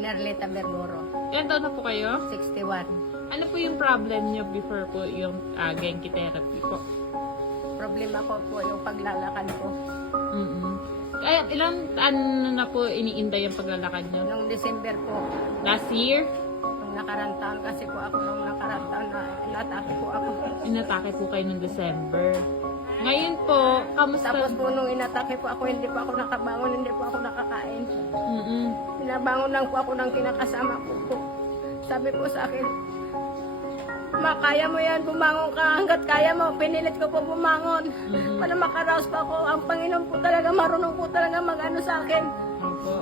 Nerlita Bergoro. Ilan taon na po kayo? 61. Ano po yung problem niyo before po yung Genki therapy po? Problema ko po yung paglalakad ko. Kaya ilang ano na po iniinda yung paglalakad niyo? Nung December po, Last year, nung nakarang taon kasi po ako, nung nakarang taon na inatake po ako. inatake po kayo ng December. Ngayon po, kamusta? Tapos po nung inatake po ako, hindi po ako nakabangon, hindi po ako nakakain. Pinabangon lang po ako ng kinakasama ko po. Sabi po sa akin, "Ma, kaya mo yan, bumangon ka hanggat kaya mo." Pinilit ko po bumangon. Para makaraos pa ako. Ang Panginoon po talaga, marunong po talaga mag-ano sa akin. Opo.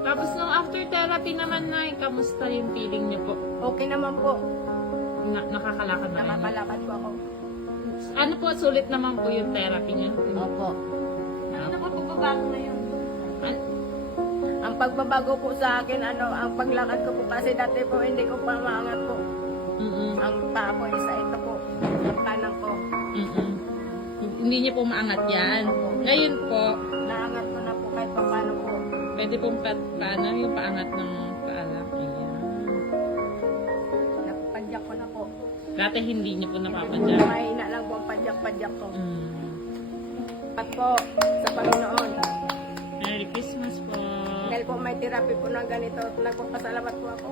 Tapos nung after therapy naman na, kamusta yung feeling niyo po? Okay naman po. Nakakalakad na kayo? Nakakalakad po ako. Ano po, sulit naman po yung therapy niyo? Opo. Ano po pagbabago na yun? Ang pagbabago po sa akin, ang paglakad ko po kasi dati po hindi ko pa maangat po. Ang paa po isa ito po, ang kanang ko. Hindi niyo po maangat yan. Ngayon po, Naangat ko na po kahit paano po. pwede pong paano yung paangat ng paalak. Ayan. Napadyak ko na po. Dati hindi niyo po napapadyak. Mahina lang po ang padyak-padyak ko. At po, sa Panginoon. Merry Christmas po. Dahil po may therapy po ng ganito, nagpapasalamat po ako.